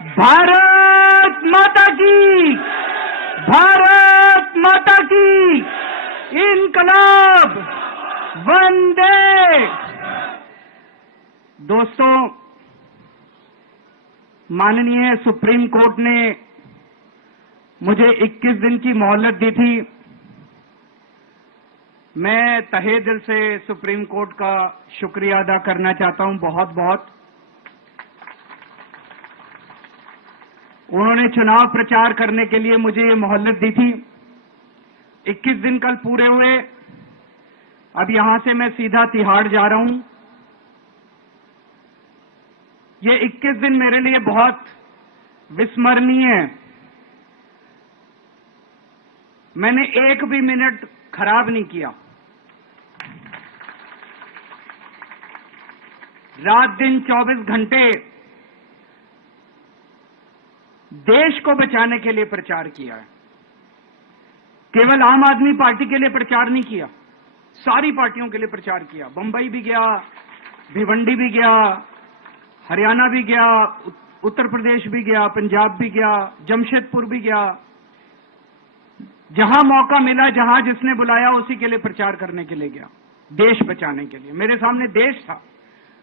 भारत माता की, भारत माता की, इनकलाब, वंदे। दोस्तों, माननीय सुप्रीम कोर्ट ने मुझे 21 दिन की मोहलत दी थी। मैं तहे दिल से सुप्रीम कोर्ट का शुक्रिया अदा करना चाहता हूं, बहुत बहुत। उन्होंने चुनाव प्रचार करने के लिए मुझे ये मोहलत दी थी। 21 दिन कल पूरे हुए। अब यहां से मैं सीधा तिहाड़ जा रहा हूं। ये 21 दिन मेरे लिए बहुत विस्मरणीय है। मैंने एक भी मिनट खराब नहीं किया। रात दिन 24 घंटे देश को बचाने के लिए प्रचार किया है। केवल आम आदमी पार्टी के लिए प्रचार नहीं किया, सारी पार्टियों के लिए प्रचार किया। बंबई भी गया, भिवंडी भी गया, हरियाणा भी गया, उत्तर प्रदेश भी गया, पंजाब भी गया, जमशेदपुर भी गया। जहां मौका मिला, जहां जिसने बुलाया, उसी के लिए प्रचार करने के लिए गया, देश बचाने के लिए। मेरे सामने देश था।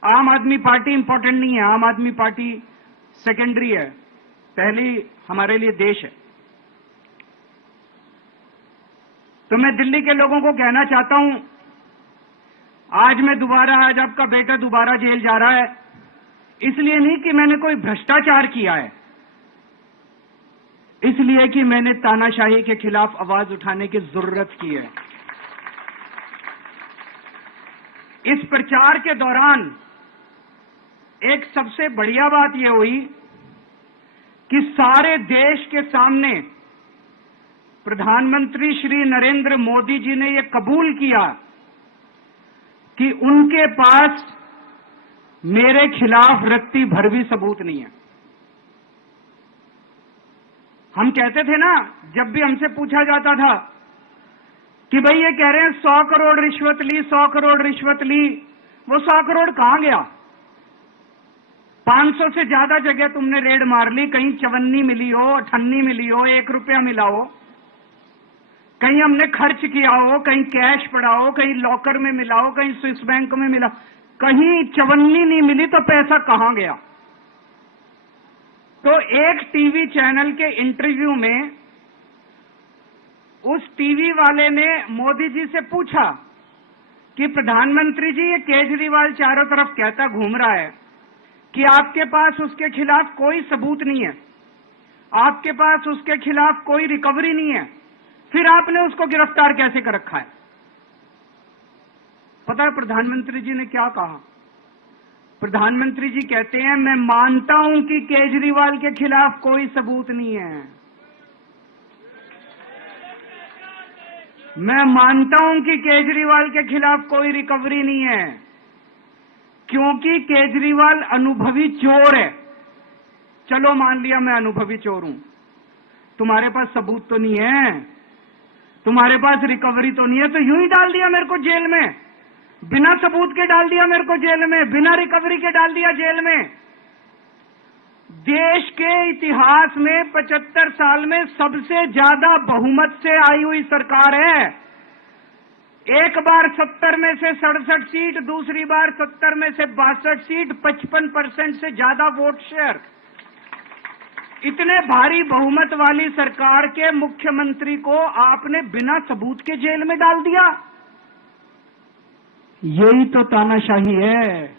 आम आदमी पार्टी इंपॉर्टेंट नहीं है, आम आदमी पार्टी सेकेंडरी है, पहली हमारे लिए देश है। तो मैं दिल्ली के लोगों को कहना चाहता हूं, आज आपका बेटा दोबारा जेल जा रहा है, इसलिए नहीं कि मैंने कोई भ्रष्टाचार किया है, इसलिए कि मैंने तानाशाही के खिलाफ आवाज उठाने की जरूरत की है। इस प्रचार के दौरान एक सबसे बढ़िया बात यह हुई कि सारे देश के सामने प्रधानमंत्री श्री नरेंद्र मोदी जी ने यह कबूल किया कि उनके पास मेरे खिलाफ रत्ती भर भी सबूत नहीं है। हम कहते थे ना, जब भी हमसे पूछा जाता था कि भाई ये कह रहे हैं 100 करोड़ रिश्वत ली, 100 करोड़ रिश्वत ली, वो 100 करोड़ कहां गया? 500 से ज्यादा जगह तुमने रेड मार ली, कहीं चवन्नी मिली हो, अठन्नी मिली हो, 1 रुपया मिला हो, कहीं हमने खर्च किया हो, कहीं कैश पड़ा हो, कहीं लॉकर में मिला हो, कहीं स्विस बैंक में मिला, कहीं चवन्नी नहीं मिली, तो पैसा कहां गया? तो एक टीवी चैनल के इंटरव्यू में उस टीवी वाले ने मोदी जी से पूछा कि प्रधानमंत्री जी, ये केजरीवाल चारों तरफ कहता घूम रहा है कि आपके पास उसके खिलाफ कोई सबूत नहीं है, आपके पास उसके खिलाफ कोई रिकवरी नहीं है, फिर आपने उसको गिरफ्तार कैसे कर रखा है? पता है प्रधानमंत्री जी ने क्या कहा? प्रधानमंत्री जी कहते हैं, मैं मानता हूं कि केजरीवाल के खिलाफ कोई सबूत नहीं है, मैं मानता हूं कि केजरीवाल के खिलाफ कोई रिकवरी नहीं है, क्योंकि केजरीवाल अनुभवी चोर है। चलो मान लिया मैं अनुभवी चोर हूं, तुम्हारे पास सबूत तो नहीं है, तुम्हारे पास रिकवरी तो नहीं है, तो यूं ही डाल दिया मेरे को जेल में, बिना सबूत के डाल दिया मेरे को जेल में, बिना रिकवरी के डाल दिया जेल में। देश के इतिहास में 75 साल में सबसे ज्यादा बहुमत से आई हुई सरकार है। एक बार 70 में से 67 सीट, दूसरी बार 70 में से 62 सीट, 55% से ज्यादा वोट शेयर। इतने भारी बहुमत वाली सरकार के मुख्यमंत्री को आपने बिना सबूत के जेल में डाल दिया। यही तो तानाशाही है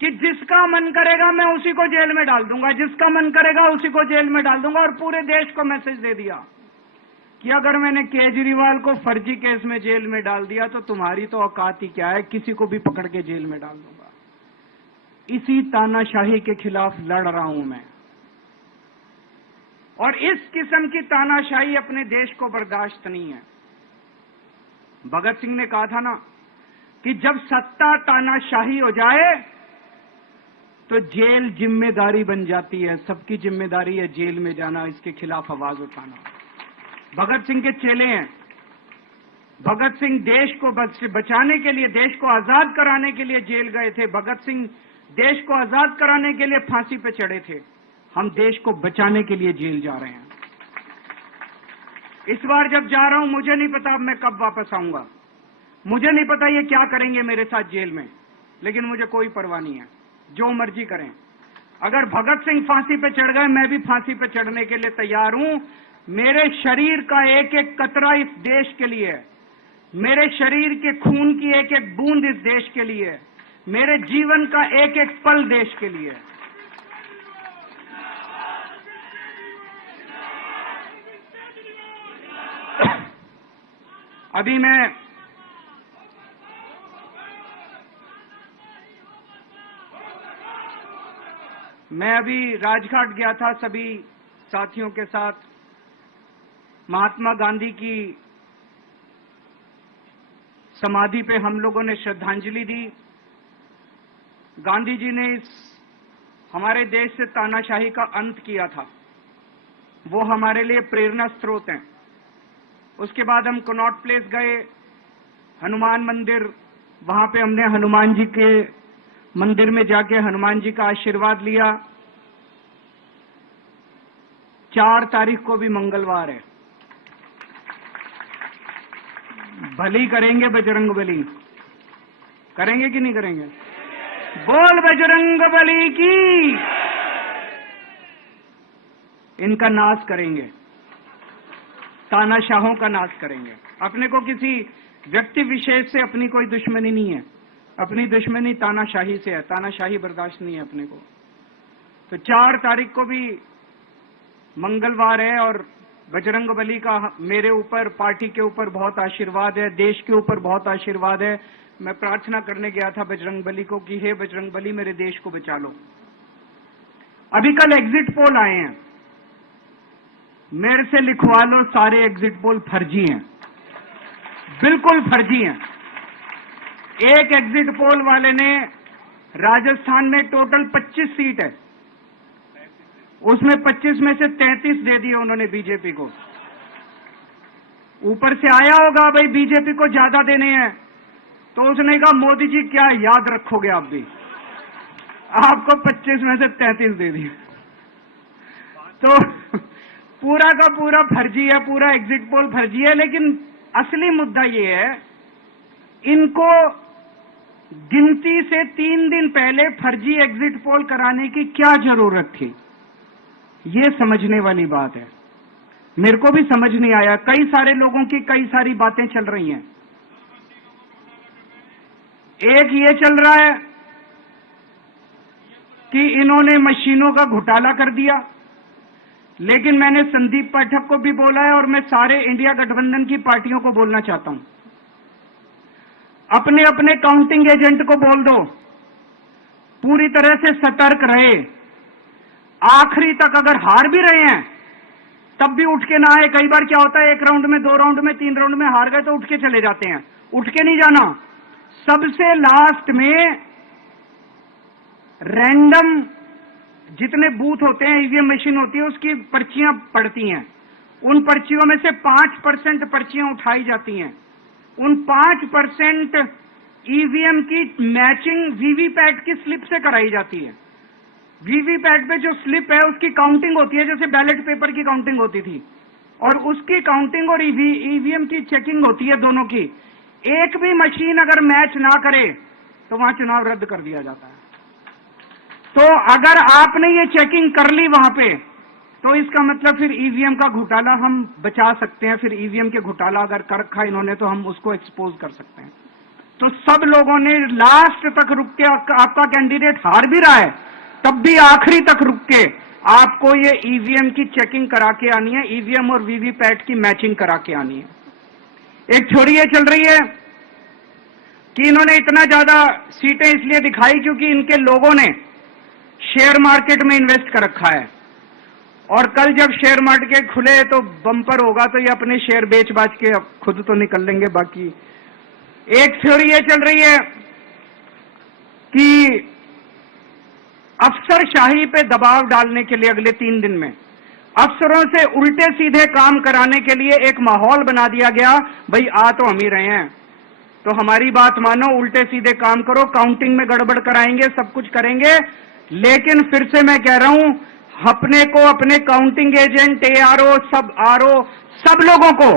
कि जिसका मन करेगा मैं उसी को जेल में डाल दूंगा, जिसका मन करेगा उसी को जेल में डाल दूंगा। और पूरे देश को मैसेज दे दिया कि अगर मैंने केजरीवाल को फर्जी केस में जेल में डाल दिया तो तुम्हारी तो औकात ही क्या है, किसी को भी पकड़ के जेल में डाल दूंगा। इसी तानाशाही के खिलाफ लड़ रहा हूं मैं, और इस किस्म की तानाशाही अपने देश को बर्दाश्त नहीं है। भगत सिंह ने कहा था ना कि जब सत्ता तानाशाही हो जाए तो जेल जिम्मेदारी बन जाती है, सबकी जिम्मेदारी है जेल में जाना, इसके खिलाफ आवाज उठाना। भगत सिंह के चेले हैं। भगत सिंह देश को बचाने के लिए, देश को आजाद कराने के लिए जेल गए थे। भगत सिंह देश को आजाद कराने के लिए फांसी पे चढ़े थे, हम देश को बचाने के लिए जेल जा रहे हैं। इस बार जब जा रहा हूं, मुझे नहीं पता अब मैं कब वापस आऊंगा, मुझे नहीं पता ये क्या करेंगे मेरे साथ जेल में, लेकिन मुझे कोई परवाह नहीं है, जो मर्जी करें। अगर भगत सिंह फांसी पे चढ़ गए, मैं भी फांसी पे चढ़ने के लिए तैयार हूं। मेरे शरीर का एक एक कतरा इस देश के लिए है, मेरे शरीर के खून की एक एक बूंद इस देश के लिए है, मेरे जीवन का एक एक पल देश के लिए है। अभी मैं अभी राजघाट गया था सभी साथियों के साथ। महात्मा गांधी की समाधि पे हम लोगों ने श्रद्धांजलि दी। गांधी जी ने इस हमारे देश से तानाशाही का अंत किया था, वो हमारे लिए प्रेरणा स्रोत हैं। उसके बाद हम कनॉट प्लेस गए, हनुमान मंदिर, वहां पे हमने हनुमान जी के मंदिर में जाके हनुमान जी का आशीर्वाद लिया। 4 तारीख को भी मंगलवार है, भली करेंगे बजरंगबली, करेंगे कि नहीं करेंगे? बोल बजरंगबली की। इनका नाश करेंगे, तानाशाहों का नाश करेंगे। अपने को किसी व्यक्ति विशेष से अपनी कोई दुश्मनी नहीं है, अपनी दुश्मनी तानाशाही से है, तानाशाही बर्दाश्त नहीं है अपने को। तो 4 तारीख को भी मंगलवार है और बजरंगबली का मेरे ऊपर, पार्टी के ऊपर बहुत आशीर्वाद है, देश के ऊपर बहुत आशीर्वाद है। मैं प्रार्थना करने गया था बजरंगबली को कि हे बजरंगबली मेरे देश को बचा लो। अभी कल एग्जिट पोल आए हैं, मेरे से लिखवा लो, सारे एग्जिट पोल फर्जी हैं, बिल्कुल फर्जी हैं। एक एग्जिट पोल वाले ने राजस्थान में टोटल 25 सीट है, उसमें 25 में से 33 दे दिए उन्होंने बीजेपी को। ऊपर से आया होगा भाई बीजेपी को ज्यादा देने हैं, तो उसने कहा मोदी जी क्या याद रखोगे आप भी, आपको 25 में से 33 दे दिए। तो पूरा का पूरा फर्जी है, पूरा एग्जिट पोल फर्जी है। लेकिन असली मुद्दा ये है, इनको गिनती से 3 दिन पहले फर्जी एग्जिट पोल कराने की क्या जरूरत थी, ये समझने वाली बात है। मेरे को भी समझ नहीं आया, कई सारे लोगों की कई सारी बातें चल रही हैं। एक ये चल रहा है कि इन्होंने मशीनों का घोटाला कर दिया, लेकिन मैंने संदीप पाठक को भी बोला है और मैं सारे इंडिया गठबंधन की पार्टियों को बोलना चाहता हूं, अपने अपने काउंटिंग एजेंट को बोल दो पूरी तरह से सतर्क रहे। आखिरी तक अगर हार भी रहे हैं तब भी उठ के ना आए। कई बार क्या होता है, 1 राउंड में, 2 राउंड में, 3 राउंड में हार गए तो उठ के चले जाते हैं, उठ के नहीं जाना। सबसे लास्ट में रैंडम जितने बूथ होते हैं, ईवीएम मशीन होती है, उसकी पर्चियां पड़ती हैं। उन पर्चियों में से 5% पर्चियां उठाई जाती हैं। उन 5% ईवीएम की मैचिंग वीवीपैट की स्लिप से कराई जाती है। वीवीपैट पे जो स्लिप है उसकी काउंटिंग होती है, जैसे बैलेट पेपर की काउंटिंग होती थी, और उसकी काउंटिंग और ईवीएम की चेकिंग होती है दोनों की। एक भी मशीन अगर मैच ना करे तो वहां चुनाव रद्द कर दिया जाता है। तो अगर आपने ये चेकिंग कर ली वहां पे, तो इसका मतलब फिर ईवीएम का घोटाला हम बचा सकते हैं। फिर ईवीएम के घोटाला अगर कर रखा इन्होंने तो हम उसको एक्सपोज कर सकते हैं। तो सब लोगों ने लास्ट तक रुक के, आपका कैंडिडेट हार भी रहा है तब भी आखिरी तक रुक के आपको ये ईवीएम की चेकिंग करा के आनी है, ईवीएम और वीवीपैट की मैचिंग करा के आनी है। एक थ्योरी ये चल रही है कि इन्होंने इतना ज्यादा सीटें इसलिए दिखाई क्योंकि इनके लोगों ने शेयर मार्केट में इन्वेस्ट कर रखा है, और कल जब शेयर मार्केट खुले तो बम्पर होगा, तो ये अपने शेयर बेच बाच के अब खुद तो निकल लेंगे। बाकी एक थ्योरी ये चल रही है कि अफसरशाही पे दबाव डालने के लिए अगले 3 दिन में अफसरों से उल्टे सीधे काम कराने के लिए एक माहौल बना दिया गया। भाई आ तो हम ही रहे हैं, तो हमारी बात मानो, उल्टे सीधे काम करो, काउंटिंग में गड़बड़ कराएंगे, सब कुछ करेंगे, लेकिन फिर से मैं कह रहा हूं, अपने को, अपने काउंटिंग एजेंट, एआरओ, सब लोगों को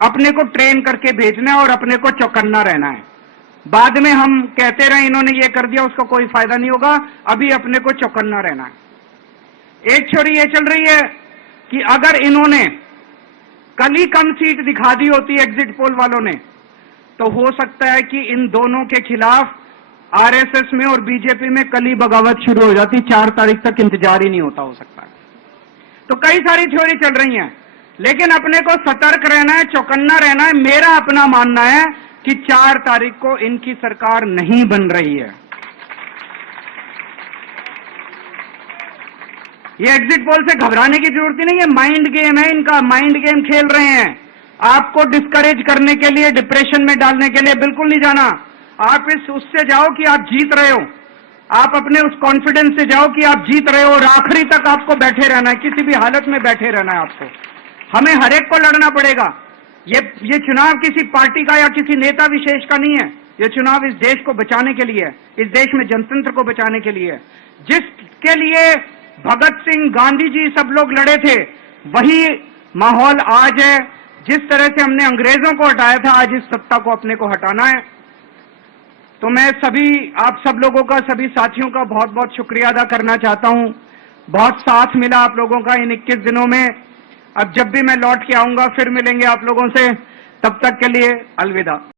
अपने को ट्रेन करके भेजना है और अपने को चौकन्ना रहना है। बाद में हम कहते रहे इन्होंने ये कर दिया, उसका कोई फायदा नहीं होगा, अभी अपने को चौकन्ना रहना है। एक छोरी ये चल रही है कि अगर इन्होंने कल ही कम सीट दिखा दी होती एग्जिट पोल वालों ने, तो हो सकता है कि इन दोनों के खिलाफ आरएसएस में और बीजेपी में कल ही बगावत शुरू हो जाती, 4 तारीख तक इंतजार ही नहीं होता, हो सकता है। तो कई सारी थ्योरी चल रही हैं, लेकिन अपने को सतर्क रहना है, चौकन्ना रहना है। मेरा अपना मानना है कि 4 तारीख को इनकी सरकार नहीं बन रही है। ये एग्जिट पोल से घबराने की जरूरत ही नहीं है, माइंड गेम है इनका, माइंड गेम खेल रहे हैं। आपको डिस्करेज करने के लिए, डिप्रेशन में डालने के लिए बिल्कुल नहीं जाना। आप उससे जाओ कि आप जीत रहे हो, आप अपने उस कॉन्फिडेंस से जाओ कि आप जीत रहे हो, और आखिरी तक आपको बैठे रहना है, किसी भी हालत में बैठे रहना है आपको। हमें हर एक को लड़ना पड़ेगा। ये चुनाव किसी पार्टी का या किसी नेता विशेष का नहीं है, ये चुनाव इस देश को बचाने के लिए है, इस देश में जनतंत्र को बचाने के लिए है। जिसके लिए भगत सिंह, गांधी जी सब लोग लड़े थे, वही माहौल आज है। जिस तरह से हमने अंग्रेजों को हटाया था, आज इस सत्ता को अपने को हटाना है। तो मैं आप सब लोगों का, सभी साथियों का बहुत बहुत शुक्रिया अदा करना चाहता हूं। बहुत साथ मिला आप लोगों का इन 21 दिनों में। अब जब भी मैं लौट के आऊंगा फिर मिलेंगे आप लोगों से, तब तक के लिए अलविदा।